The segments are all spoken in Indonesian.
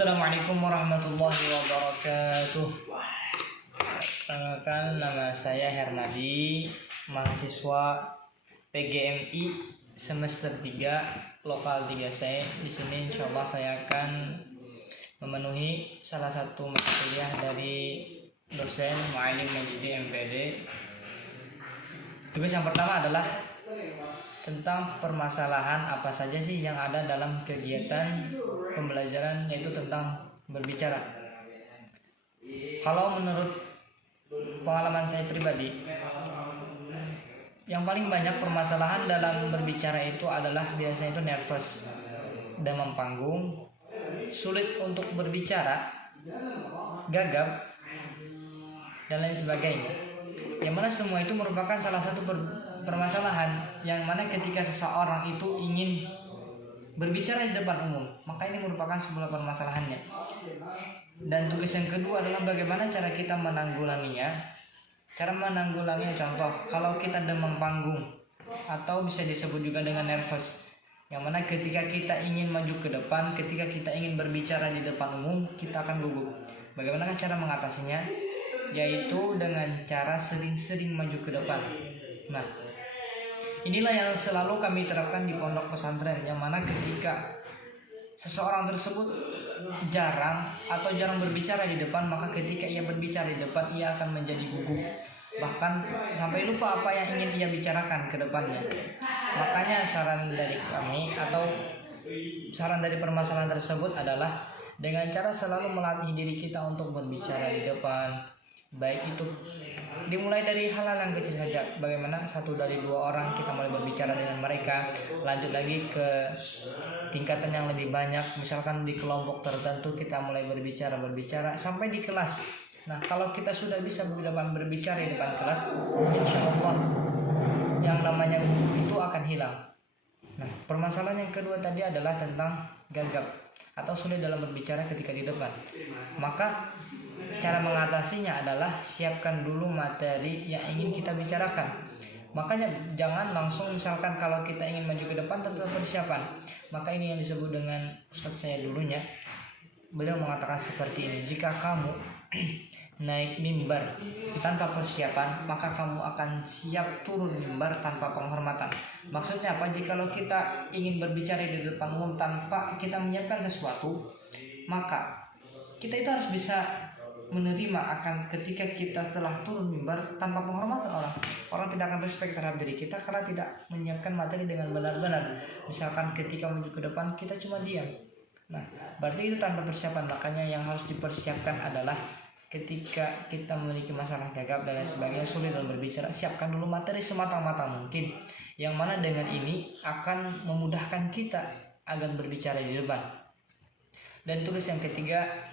Assalamualaikum warahmatullahi wabarakatuh. Perkenalkan, nama saya Hernadi, mahasiswa PGMI semester 3 lokal 3 saya. Di sini insyaallah saya akan memenuhi salah satu mata kuliah dari dosen Muallim Majidi MPD. Tugas yang pertama adalah tentang permasalahan apa saja sih yang ada dalam kegiatan pembelajaran, yaitu tentang berbicara. Kalau menurut pengalaman saya pribadi, yang paling banyak permasalahan dalam berbicara itu adalah biasanya itu nervous, demam panggung, sulit untuk berbicara, gagap, dan lain sebagainya. Yang mana semua itu merupakan salah satu permasalahan yang mana ketika seseorang itu ingin berbicara di depan umum, maka ini merupakan sebuah permasalahannya. Dan tugas yang kedua adalah bagaimana cara kita menanggulanginya. Cara menanggulanginya, contoh, kalau kita demam panggung atau bisa disebut juga dengan nervous, yang mana ketika kita ingin maju ke depan, ketika kita ingin berbicara di depan umum, kita akan gugup. Bagaimana cara mengatasinya? Yaitu dengan cara sering-sering maju ke depan. Nah, inilah yang selalu kami terapkan di pondok pesantren, yang mana ketika seseorang tersebut jarang berbicara di depan, maka ketika ia berbicara di depan, ia akan menjadi gugup, bahkan sampai lupa apa yang ingin ia bicarakan ke depannya. Makanya saran dari kami atau saran dari permasalahan tersebut adalah dengan cara selalu melatih diri kita untuk berbicara di depan. Baik itu dimulai dari hal-hal yang kecil saja, bagaimana 1 dari 2 orang kita mulai berbicara dengan mereka, lanjut lagi ke tingkatan yang lebih banyak, misalkan di kelompok tertentu kita mulai berbicara sampai di kelas. Nah, kalau kita sudah bisa berbicara di depan kelas, insya Allah yang namanya itu akan hilang. Nah, permasalahan yang kedua tadi adalah tentang gagap atau sulit dalam berbicara ketika di depan. Maka cara mengatasinya adalah siapkan dulu materi yang ingin kita bicarakan. Makanya jangan langsung misalkan kalau kita ingin maju ke depan tanpa persiapan. Maka ini yang disebut dengan Ustadz saya dulunya. Beliau mengatakan seperti ini, jika kamu naik mimbar tanpa persiapan, maka kamu akan siap turun mimbar tanpa penghormatan. Maksudnya apa? Jikalau kita ingin berbicara di depan umum tanpa kita menyiapkan sesuatu, maka kita itu harus bisa menerima akan ketika kita setelah turun mimbar tanpa penghormatan orang tidak akan respect terhadap diri kita karena tidak menyiapkan materi dengan benar-benar. Misalkan ketika maju ke depan kita cuma diam, nah berarti itu tanpa persiapan. Makanya yang harus dipersiapkan adalah ketika kita memiliki masalah gagap dan lain sebagainya, sulit dalam berbicara, siapkan dulu materi sematang-matang mungkin, yang mana dengan ini akan memudahkan kita agar berbicara di depan. Dan tugas yang ketiga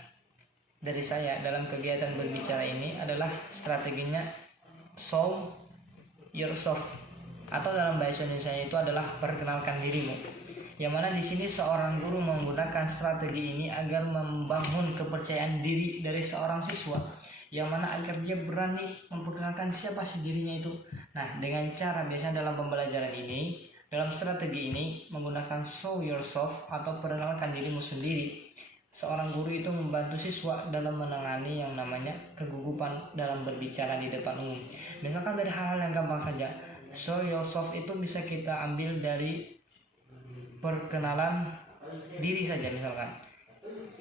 dari saya dalam kegiatan berbicara ini adalah strateginya show yourself, atau dalam bahasa Indonesia itu adalah perkenalkan dirimu. Yang mana di sini seorang guru menggunakan strategi ini agar membangun kepercayaan diri dari seorang siswa, yang mana agar dia berani memperkenalkan siapa sih dirinya itu. Nah, dengan cara biasanya dalam pembelajaran ini, dalam strategi ini menggunakan show yourself atau perkenalkan dirimu sendiri, seorang guru itu membantu siswa dalam menangani yang namanya kegugupan dalam berbicara di depan umum. Misalkan dari hal-hal yang gampang saja, show yourself itu bisa kita ambil dari perkenalan diri saja. Misalkan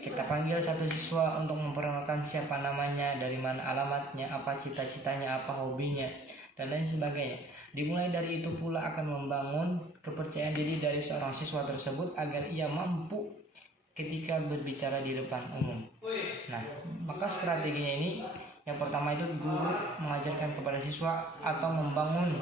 kita panggil satu siswa untuk memperkenalkan siapa namanya, dari mana alamatnya, apa cita-citanya, apa hobinya, dan lain sebagainya. Dimulai dari itu pula akan membangun kepercayaan diri dari seorang siswa tersebut agar ia mampu ketika berbicara di depan umum. Nah, maka strateginya ini yang pertama itu guru mengajarkan kepada siswa atau membangun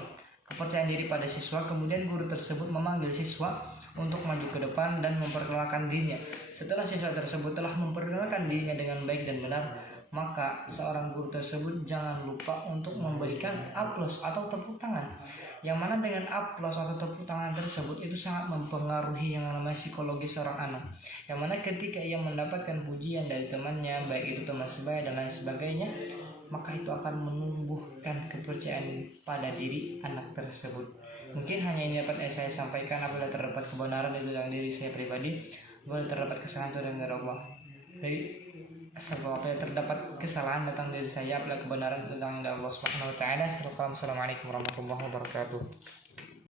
kepercayaan diri pada siswa, kemudian guru tersebut memanggil siswa untuk maju ke depan dan memperkenalkan dirinya. Setelah siswa tersebut telah memperkenalkan dirinya dengan baik dan benar, maka seorang guru tersebut jangan lupa untuk memberikan aplaus atau tepuk tangan. Yang mana dengan aplaus atau tepuk tangan tersebut itu sangat mempengaruhi yang namanya psikologi seorang anak. Yang mana ketika ia mendapatkan pujian dari temannya, baik itu teman sebaya dan lain sebagainya, maka itu akan menumbuhkan kepercayaan pada diri anak tersebut. Mungkin hanya ini dapat saya sampaikan. Apabila terdapat kebenaran itu dalam diri saya pribadi, boleh terdapat kesalahan itu dari Allah. Jadi apa ya, terdapat kesalahan datang dari saya, apabila kebenaran datang dari Allah Subhanahu wa taala. Assalamualaikum warahmatullahi wabarakatuh.